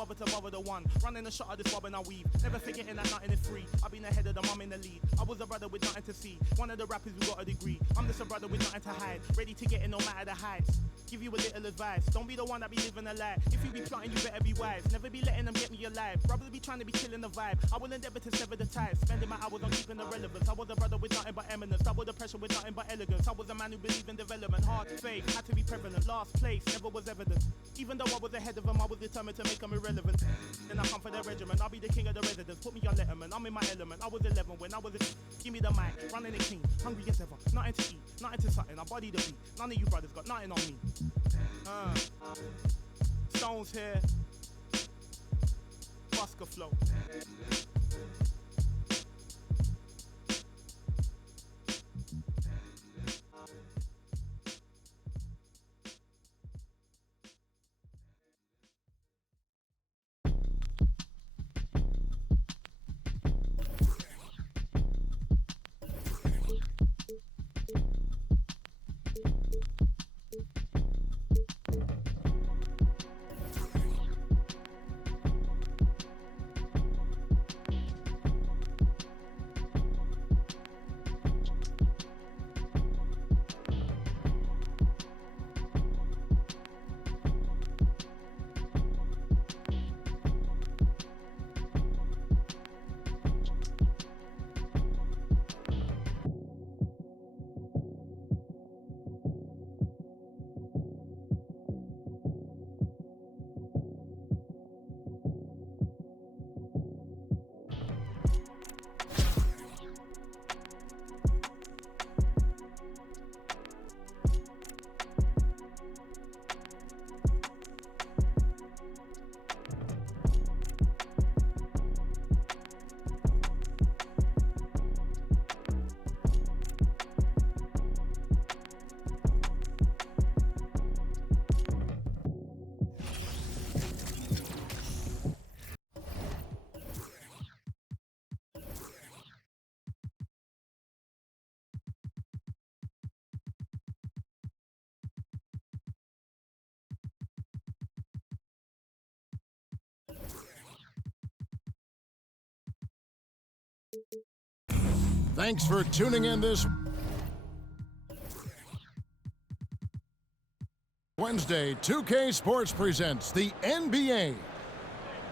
bother to bother the one. Running a shot of this bob and I weave. Never forgetting that nothing is free. I've been ahead of the mum in the lead. I was a brother with nothing to see. One of the rappers who got a degree. I'm just a brother with nothing to hide. Ready to get in no matter the heights. Give you a little advice. Don't be the one that be living a lie. If you be plotting, you better be wise. Never be letting them get me alive. Brothers be trying to be killing the vibe. I will endeavor to sever the ties. Spending my hours on keeping the relevance. I was a brother with nothing but eminence. Double the pressure with nothing but elegance. I was a man who believed in development. Hard faith had to be prevalent. Last place never was evident. Even though I was ahead of them, I was determined to make them irrelevant. Then I come for their regiment. I'll be the king of the residence. Put me on Letterman. I'm in my element. I was 11 when I was a... Give me the mic. Running the king. Hungry as ever. Nothing to eat. Nothing to something. I body the beat. None of you brothers got nothing on me. Stones here. Busker flow. Thanks for tuning in this Wednesday. 2K Sports presents the NBA.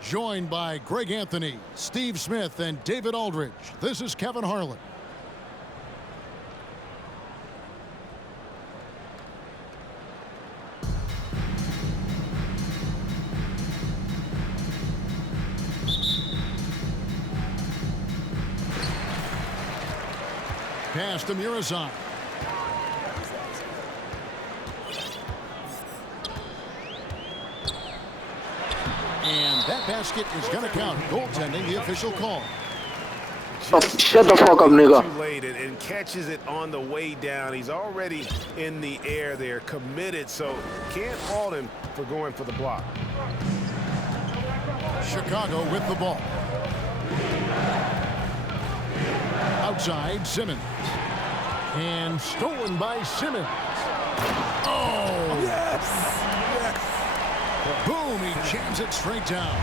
Joined by Greg Anthony, Steve Smith, and David Aldridge. This is Kevin Harlan. Pass to Murazan. And that basket is going to count. Goaltending, the official call. Shut the fuck up, nigga. Too late and catches it on the way down. He's already in the air there, committed, so can't fault him for going for the block. Chicago with the ball. Outside, Simmons. And stolen by Simmons. Oh! Yes! Boom, he jams it straight down.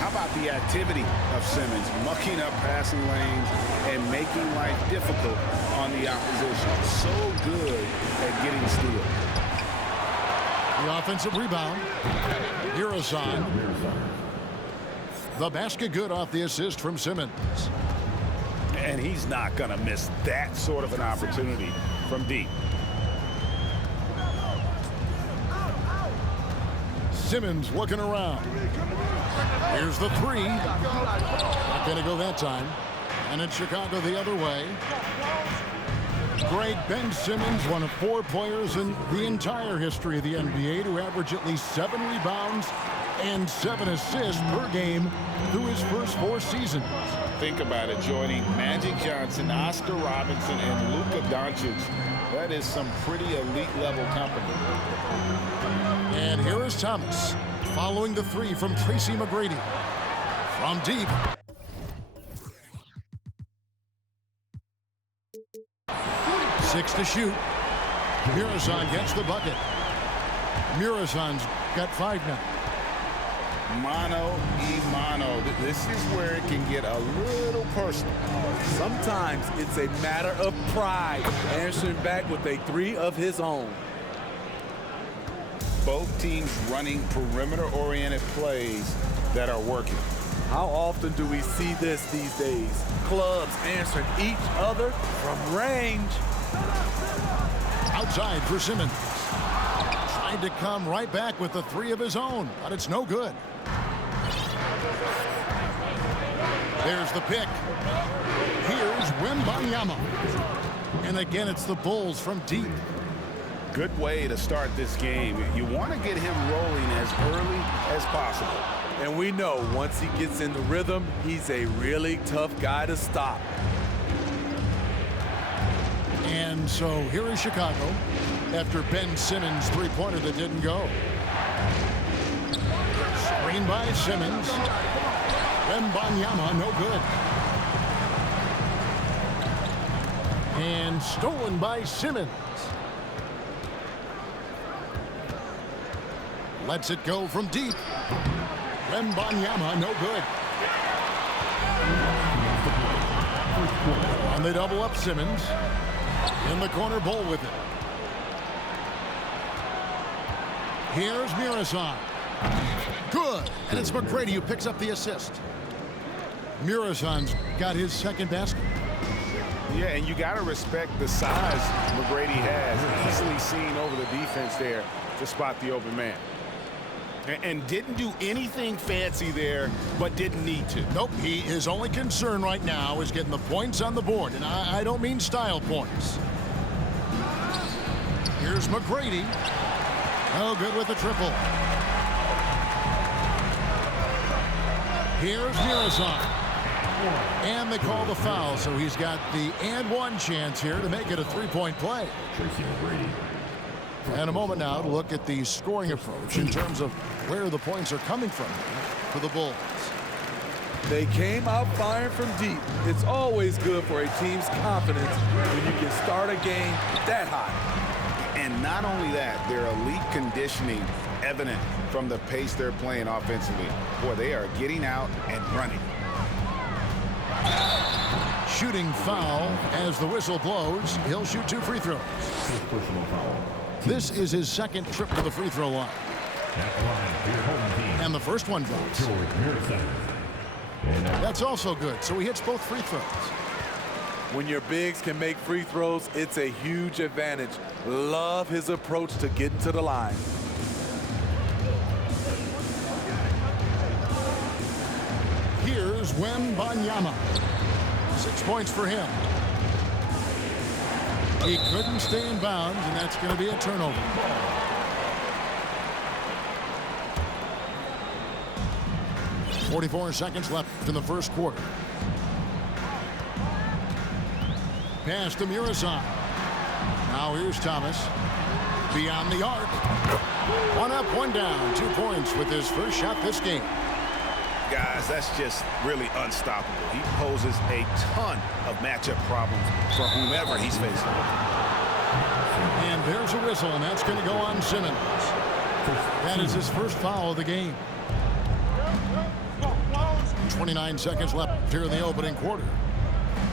How about the activity of Simmons, mucking up passing lanes and making life difficult on the opposition. So good at getting steals. The offensive rebound. Murazan. The basket good off the assist from Simmons. And he's not going to miss that sort of an opportunity from deep. Simmons looking around. Here's the three. Not going to go that time. And it's Chicago the other way. Great Ben Simmons, one of 4 players in the entire history of the NBA to average at least 7 rebounds and 7 assists per game through his first 4 seasons. Think about it, joining Magic Johnson, Oscar Robinson, and Luka Doncic. That is some pretty elite level company. And here is Thomas, following the 3 from Tracy McGrady. From deep. Six to shoot. Murazan gets the bucket. Murazan's got 5 now. Mano y mano. This is where it can get a little personal. Sometimes it's a matter of pride, answering back with a three of his own. Both teams running perimeter-oriented plays that are working. How often do we see this these days? Clubs answering each other from range. Outside for Simmons. Tried to come right back with the three of his own, but it's no good. There's the pick. Here's Wembanyama. And again, it's the Bulls from deep. Good way to start this game. You want to get him rolling as early as possible. And we know once he gets in the rhythm, he's a really tough guy to stop. And so here is Chicago after Ben Simmons' three-pointer that didn't go. Screen by Simmons. Wembanyama, no good. And stolen by Simmons. Lets it go from deep. Wembanyama, no good. And they double up Simmons. In the corner, Bull with it. Here's Muresan. Good. And it's McGrady who picks up the assist. Muresan's got his second basket. Yeah, and you got to respect the size McGrady has. Easily seen over the defense there to spot the open man. And didn't do anything fancy there, but didn't need to. Nope, his only concern right now is getting the points on the board, and I don't mean style points. Here's McGrady. No good with the triple. Here's Muresan. And they call the foul, so he's got the and one chance here to make it a three-point play. And a moment now to look at the scoring approach in terms of where the points are coming from for the Bulls. They came out firing from deep. It's always good for a team's confidence when you can start a game that high. And not only that, their elite conditioning evident from the pace they're playing offensively. Boy, they are getting out and running. Shooting foul as the whistle blows. He'll shoot 2 free throws. This is his second trip to the free throw line. And the first one drops. That's also good, so he hits both free throws. When your bigs can make free throws, it's a huge advantage. Love his approach to getting to the line. Here's Wembanyama. 6 points for him. He couldn't stay in bounds, and that's going to be a turnover. .44 seconds left in the first quarter. Pass to Muresan. Now here's Thomas. Beyond the arc. 1 up, 1 down. 2 points with his first shot this game. Guys, that's just really unstoppable. He poses a ton of matchup problems for whomever he's facing. And there's a whistle, and that's going to go on Simmons. That is his first foul of the game. 29 seconds left here in the opening quarter.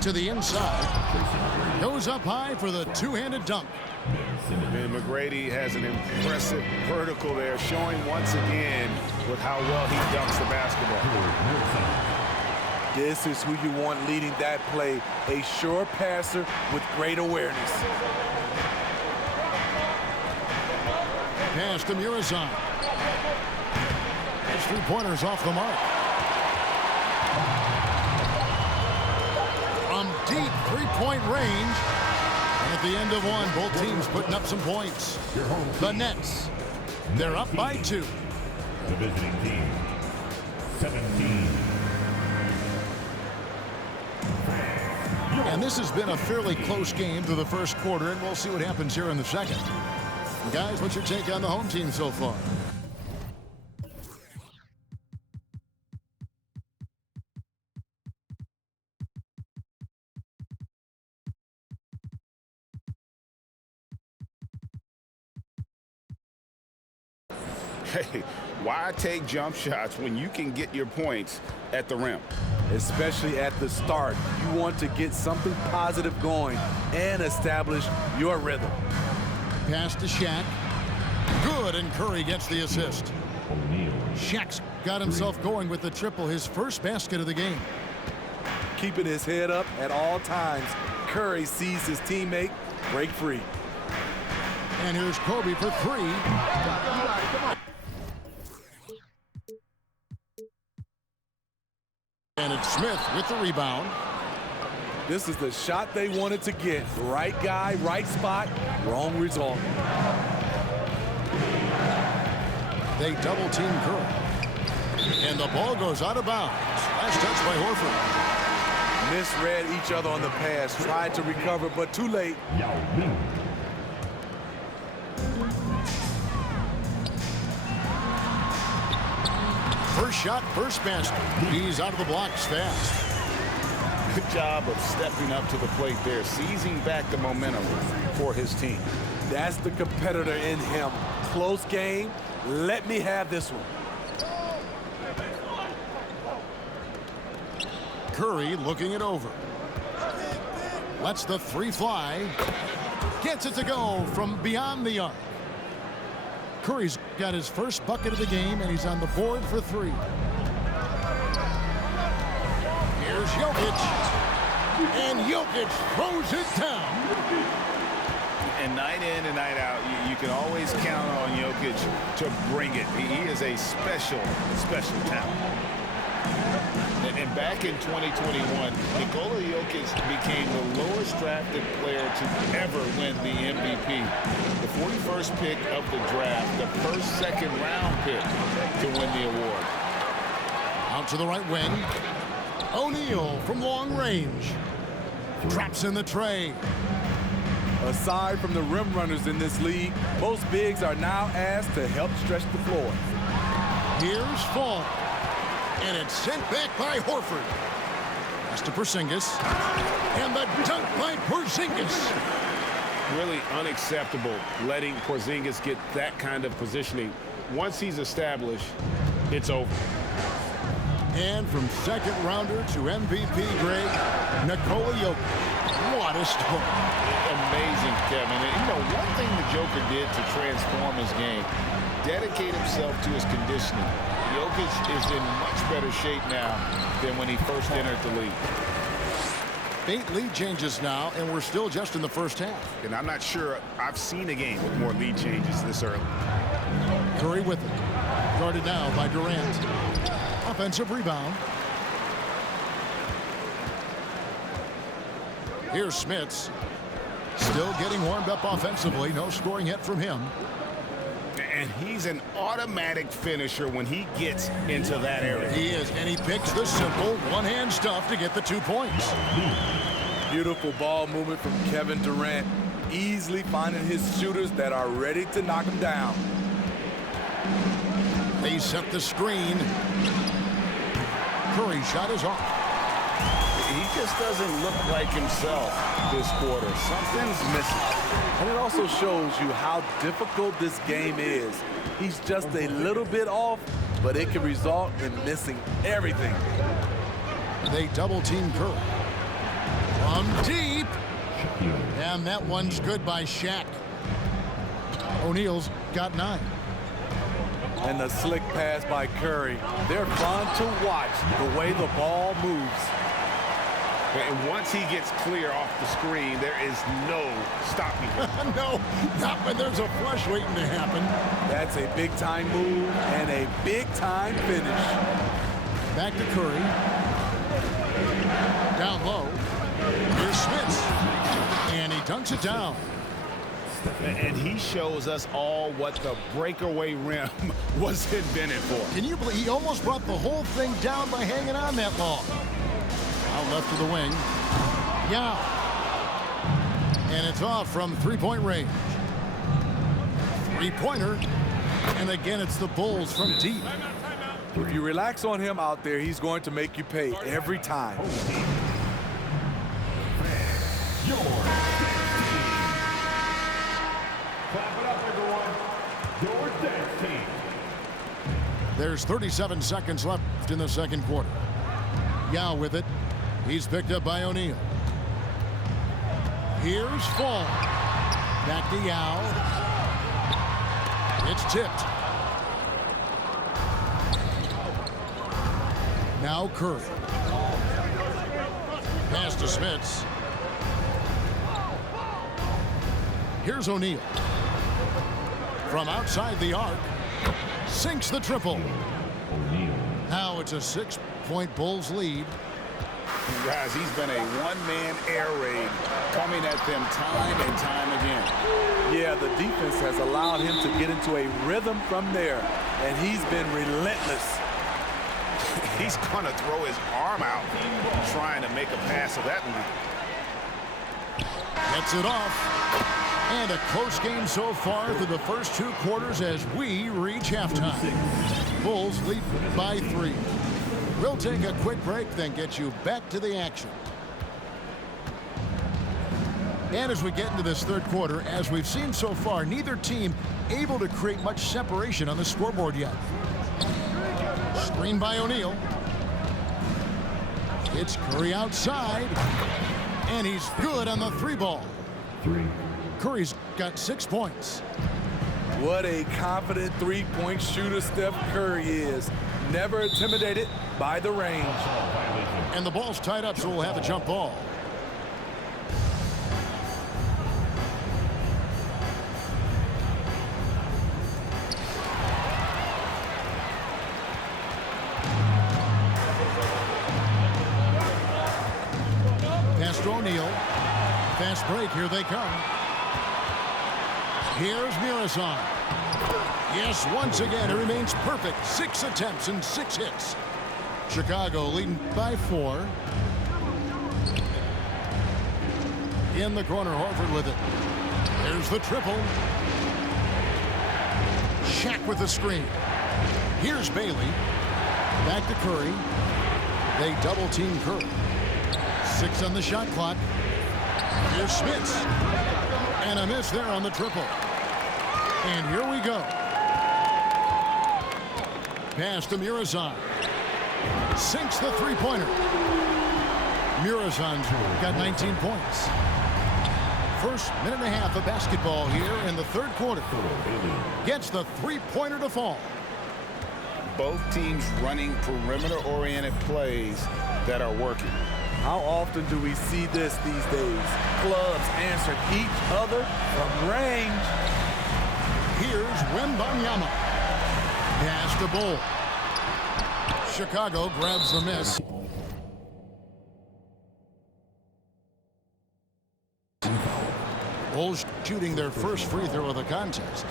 To the inside. Goes up high for the two-handed dunk. And McGrady has an impressive vertical there, showing once again with how well he dunks the basketball. This is who you want leading that play, a sure passer with great awareness. Pass to Muresan. His three-pointers off the mark. From deep three-point range. And at the end of one, both teams putting up some points. The Nets, they're up by 2. The visiting team, 17. And this has been a fairly close game through the first quarter, and we'll see what happens here in the second. Guys, what's your take on the home team so far? Hey, why take jump shots when you can get your points at the rim? Especially at the start. You want to get something positive going and establish your rhythm. Pass to Shaq. Good, and Curry gets the assist. O'Neal. Shaq's got himself going with the triple, his first basket of the game. Keeping his head up at all times, Curry sees his teammate break free. And here's Kobe for three. And it's Smith with the rebound. This is the shot they wanted to get. Right guy, right spot, wrong result. They double team Curry. And the ball goes out of bounds. Last touch by Horford. Misread each other on the pass, tried to recover, but too late. Yao Ming. First shot, first basket. He's out of the blocks fast. Good job of stepping up to the plate there, seizing back the momentum for his team. That's the competitor in him. Close game. Let me have this one. Curry looking it over. Lets the three fly. Gets it to go from beyond the arc. Curry's got his first bucket of the game, and he's on the board for three. Here's Jokic. And Jokic throws it down. And night in and night out, you can always count on Jokic to bring it. He is a special, special talent. And back in 2021, Nikola Jokic became the lowest drafted player to ever win the MVP. The 41st pick of the draft, the first second-round pick to win the award. Out to the right wing. O'Neal from long range. Traps in the tray. Aside from the rim runners in this league, most bigs are now asked to help stretch the floor. Here's Fall. And it's sent back by Horford. Pass to Porzingis. And the dunk by Porzingis. Really unacceptable letting Porzingis get that kind of positioning. Once he's established, it's over. And from second rounder to MVP grade, Nikola Jokic. What a story. Amazing, Kevin. And, you know, one thing the Joker did to transform his game, dedicate himself to his conditioning. Jokic is in much better shape now than when he first entered the league. 8 lead changes now, and we're still just in the first half. And I'm not sure I've seen a game with more lead changes this early. Curry with it. Guarded now by Durant. Offensive rebound. Here's Smits. Still getting warmed up offensively. No scoring yet from him. And he's an automatic finisher when he gets into that area. He is, and he picks the simple one-hand stuff to get the 2 points. Beautiful ball movement from Kevin Durant. Easily finding his shooters that are ready to knock him down. They set the screen. Curry shot is off. He just doesn't look like himself this quarter. Something's missing. And it also shows you how difficult this game is. He's just a little bit off, but it can result in missing everything. They double team Curry. From deep. And that one's good by Shaq. O'Neal's got 9. And the slick pass by Curry. They're fun to watch the way the ball moves. And once he gets clear off the screen, there is no stopping him. No, not when there's a flush waiting to happen. That's a big-time move and a big-time finish. Back to Curry. Down low. Here's Smits. And he dunks it down. And he shows us all what the breakaway rim was invented for. Can you believe he almost brought the whole thing down by hanging on that long? Out left of the wing. Yao. And it's off from three-point range. Three-pointer. And again, it's the Bulls from deep. If you relax on him out there, he's going to make you pay every time. Clap it up, everyone. Your dance team. There's 37 seconds left in the second quarter. Yao with it. He's picked up by O'Neal. Here's Fall. Back to Yao. It's tipped. Now Curry. Pass to Smits. Here's O'Neal. From outside the arc. Sinks the triple. Now it's a 6-point Bulls lead. Guys, he's been a one-man air raid coming at them time and time again. Yeah, the defense has allowed him to get into a rhythm from there, and he's been relentless. He's going to throw his arm out trying to make a pass of that one. Gets it off. And a close game so far through the first 2 quarters as we reach halftime. Bulls lead by 3. We'll take a quick break, then get you back to the action. And as we get into this third quarter, as we've seen so far, neither team able to create much separation on the scoreboard yet. Screen by O'Neal. It's Curry outside. And he's good on the 3-ball. Curry's got 6 points. What a confident three-point shooter Steph Curry is. Never intimidated by the range. And the ball's tied up, so we'll have a jump ball. Pass to O'Neal. Fast break, here they come. Here's Muresan. Yes, once again, it remains perfect. 6 attempts and 6 hits. Chicago leading by 4. In the corner, Horford with it. There's the triple. Shaq with the screen. Here's Bailey. Back to Curry. They double-team Curry. 6 on the shot clock. Here's Smits. And a miss there on the triple. And here we go. Pass to Muresan. Sinks the three-pointer. Muresan's got 19 points. First minute and a half of basketball here in the third quarter. Gets the three-pointer to fall. Both teams running perimeter-oriented plays that are working. How often do we see this these days? Clubs answer each other from range. Here's Wembanyama. Pass to Bull. Chicago grabs the miss. Bulls shooting their first free throw of the contest.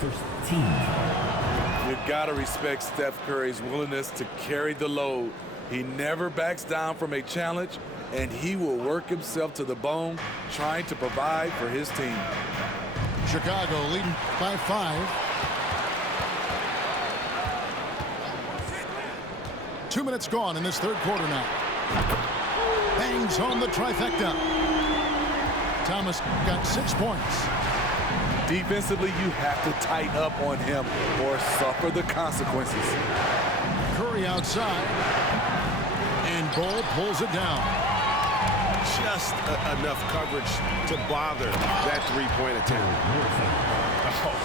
You gotta respect Steph Curry's willingness to carry the load. He never backs down from a challenge, and he will work himself to the bone trying to provide for his team. Chicago leading by 5. 2 minutes gone in this third quarter now. Bangs home the trifecta. Thomas got 6 points. Defensively, you have to tighten up on him or suffer the consequences. Curry outside. And Bull pulls it down. Just enough coverage to bother that three-point attempt.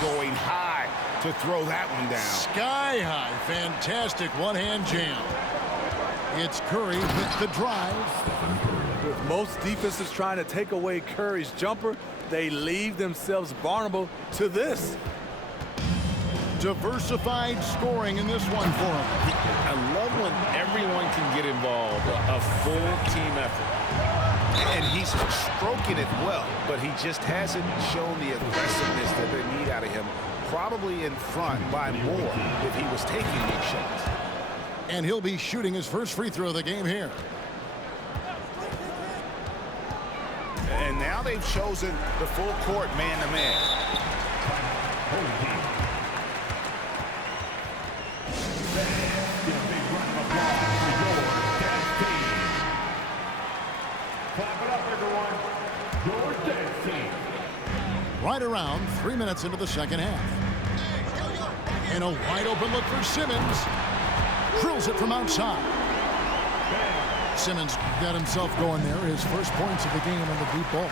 Going high to throw that one down. Sky high. Fantastic one-hand jam. It's Curry with the drive. With most defenses trying to take away Curry's jumper, they leave themselves vulnerable to this. Diversified scoring in this one for him. I love when everyone can get involved, a full team effort. And he's stroking it well, but he just hasn't shown the aggressiveness that they need out of him. Probably in front by more if he was taking these shots. And he'll be shooting his first free throw of the game here. And now they've chosen the full court man-to-man. Right around 3 minutes into the second half. And a wide open look for Simmons. throws it from outside. Simmons got himself going there. His first points of the game on the deep ball.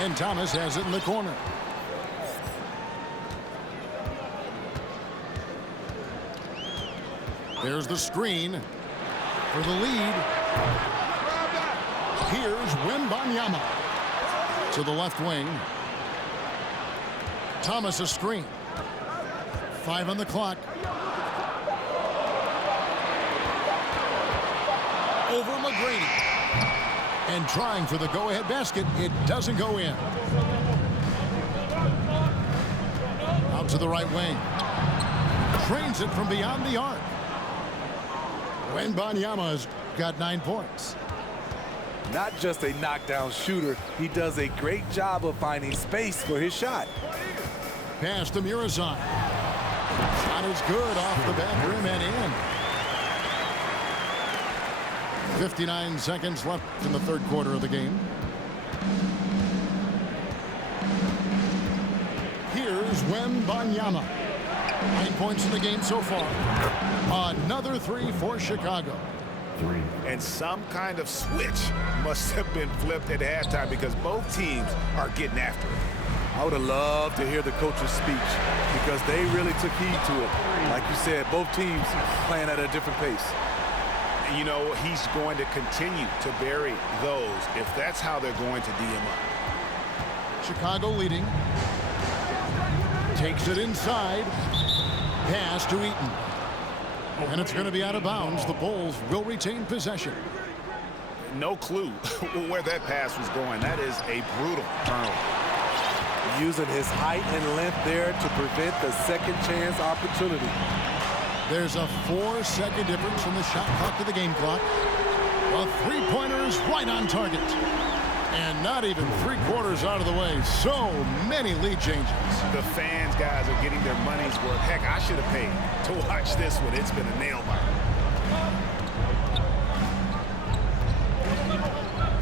And Thomas has it in the corner. There's the screen for the lead. Here's Wembanyama to the left wing. Thomas a screen. 5 on the clock. Over McGrady. And trying for the go-ahead basket. It doesn't go in. Out to the right wing. Trains it from beyond the arc. Wembanyama's got 9 points. Not just a knockdown shooter, he does a great job of finding space for his shot. Pass to Murazan. Shot is good off the back rim and in. 59 seconds left in the third quarter of the game. Here's Wembanyama. 9 points in the game so far. Another 3 for Chicago. And some kind of switch must have been flipped at halftime because both teams are getting after it. I would have loved to hear the coach's speech because they really took heed to it. Like you said, both teams playing at a different pace. And you know, he's going to continue to bury those if that's how they're going to DM up. Chicago leading. Takes it inside. Pass to Eaton. And it's going to be out of bounds. The Bulls will retain possession. No clue where that pass was going. That is a brutal turnover. Using his height and length there to prevent the second chance opportunity. There's a 4-second difference from the shot clock to the game clock. A three-pointer is right on target. And not even 3/4 out of the way. So many lead changes. The fans, guys, are getting their money's worth. Heck, I should have paid to watch this one. It's been a nail biter.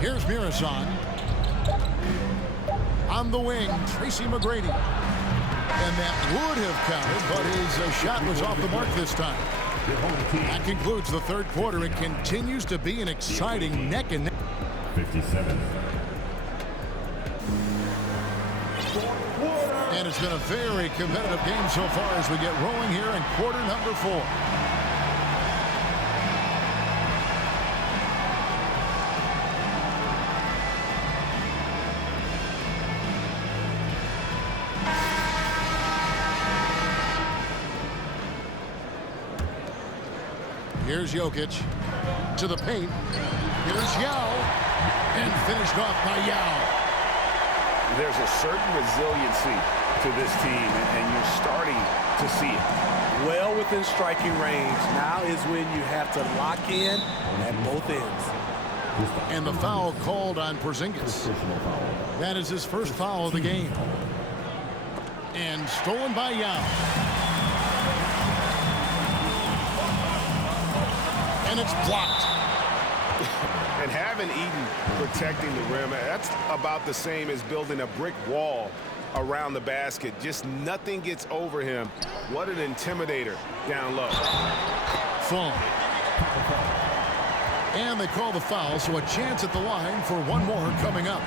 Here's Murazan. On the wing, Tracy McGrady. And that would have counted, but his shot was off the mark this time. That concludes the third quarter. It continues to be an exciting neck and neck. 57. And it's been a very competitive game so far as we get rolling here in quarter number 4. Here's Jokic to the paint. Here's Yao. And finished off by Yao. There's a certain resiliency to this team, and you're starting to see it. Well within striking range. Now is when you have to lock in at both ends. And the foul called on Porzingis. That is his first foul of the game. And stolen by Yao. And it's blocked. And having Eaton protecting the rim, that's about the same as building a brick wall around the basket. Just nothing gets over him. What an intimidator down low. Fall. And they call the foul, so a chance at the line for one more coming up.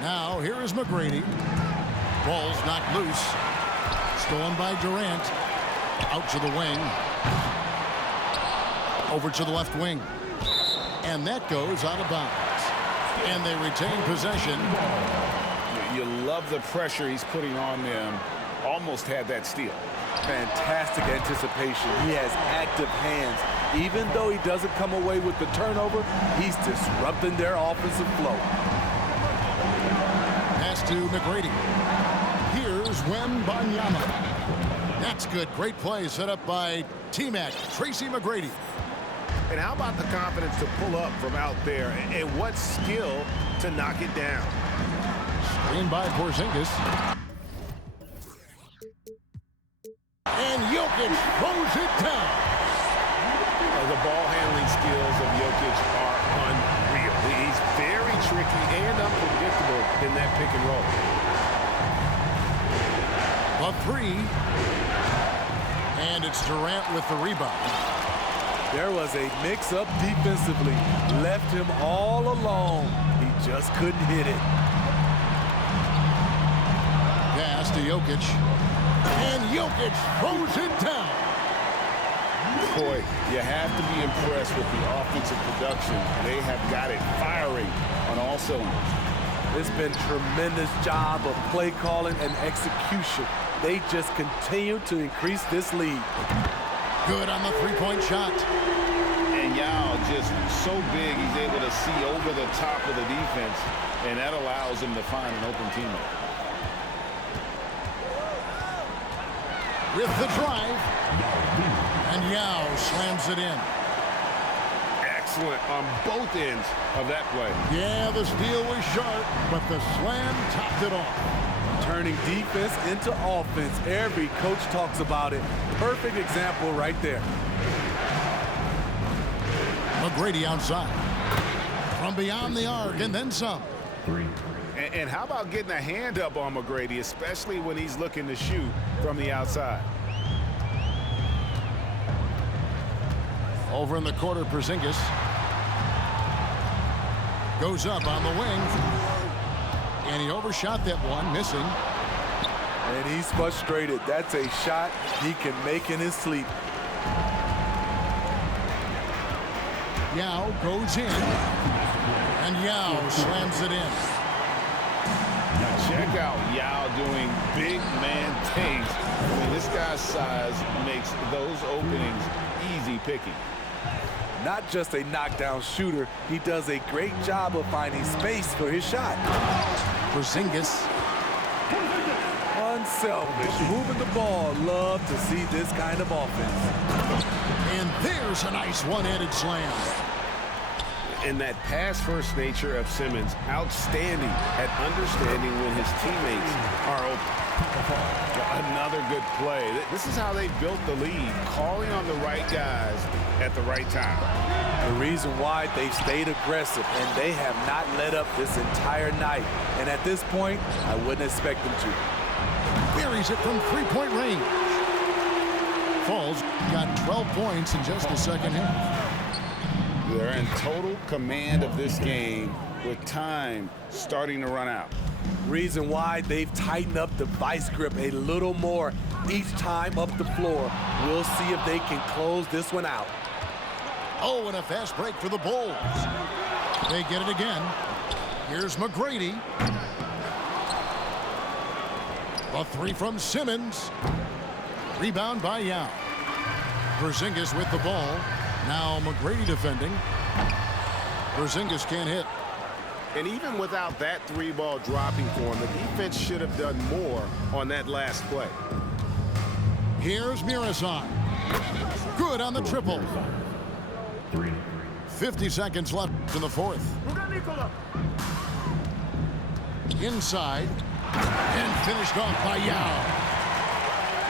Now, here is McGrady. Ball's knocked loose. Stolen by Durant. Out to the wing. Over to the left wing. And that goes out of bounds. And they retain possession. You love the pressure he's putting on them. Almost had that steal. Fantastic anticipation. He has active hands. Even though he doesn't come away with the turnover, he's disrupting their offensive flow. Pass to McGrady. Here's Wembanyama. That's good. Great play set up by T-Mac, Tracy McGrady. And how about the confidence to pull up from out there? And what skill to knock it down? Screen by Porzingis. And Jokic throws it down. The ball handling skills of Jokic are unreal. He's very tricky and unpredictable in that pick and roll. A three. And it's Durant with the rebound. There was a mix-up defensively. Left him all alone. He just couldn't hit it. Pass to Jokic. And Jokic throws it down. Boy, you have to be impressed with the offensive production. They have got it firing on all cylinders. It's been tremendous job of play calling and execution. They just continue to increase this lead. Good on the three-point shot. And Yao just so big, he's able to see over the top of the defense, and that allows him to find an open teammate. With the drive. And Yao slams it in. Excellent on both ends of that play. Yeah, the steal was sharp, but the slam topped it off. Turning defense into offense. Every coach talks about it. Perfect example right there. McGrady outside. From beyond the arc and then some. And how about getting a hand up on McGrady, especially when he's looking to shoot from the outside? Over in the quarter, Porzingis. Goes up on the wing. And he overshot that one, missing. And he's frustrated. That's a shot he can make in his sleep. Yao goes in. And Yao slams it in. Check out Yao doing big man things. I mean, this guy's size makes those openings easy picking. Not just a knockdown shooter, he does a great job of finding space for his shot. Porzingis. Unselfish, moving the ball. Love to see this kind of offense. And there's a nice one-handed slam. And that pass-first nature of Simmons, outstanding at understanding when his teammates are open. Another good play. This is how they built the lead, calling on the right guys at the right time. The reason why they've stayed aggressive, and they have not let up this entire night. And at this point, I wouldn't expect them to. Buries it from three-point range. Falls got 12 points in just the second half. They're in total command of this game with time starting to run out. Reason why they've tightened up the vice grip a little more each time up the floor. We'll see if they can close this one out. Oh, and a fast break for the Bulls. They get it again. Here's McGrady. A three from Simmons. Rebound by Yao. Porzingis with the ball. Now McGrady defending. Porzingis can't hit. And even without that three ball dropping for him, the defense should have done more on that last play. Here's Miroslav. Good on the triple. 50 seconds left in the fourth. Inside. And finished off by Yao.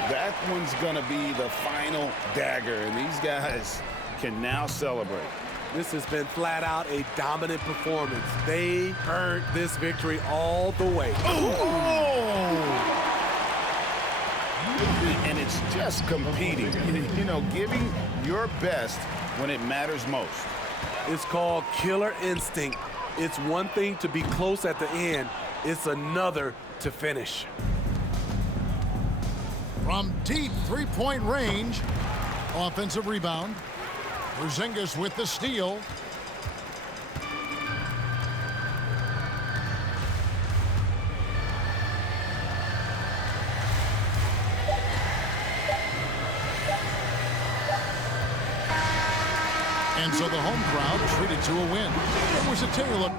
That one's going to be the final dagger, and these guys can now celebrate. This has been flat out a dominant performance. They earned this victory all the way. And it's just competing, you know, giving your best when it matters most. It's called killer instinct. It's one thing to be close at the end. It's another to finish. From deep three-point range, offensive rebound. Porzingis with the steal. And so the home crowd treated to a win. It was a tale of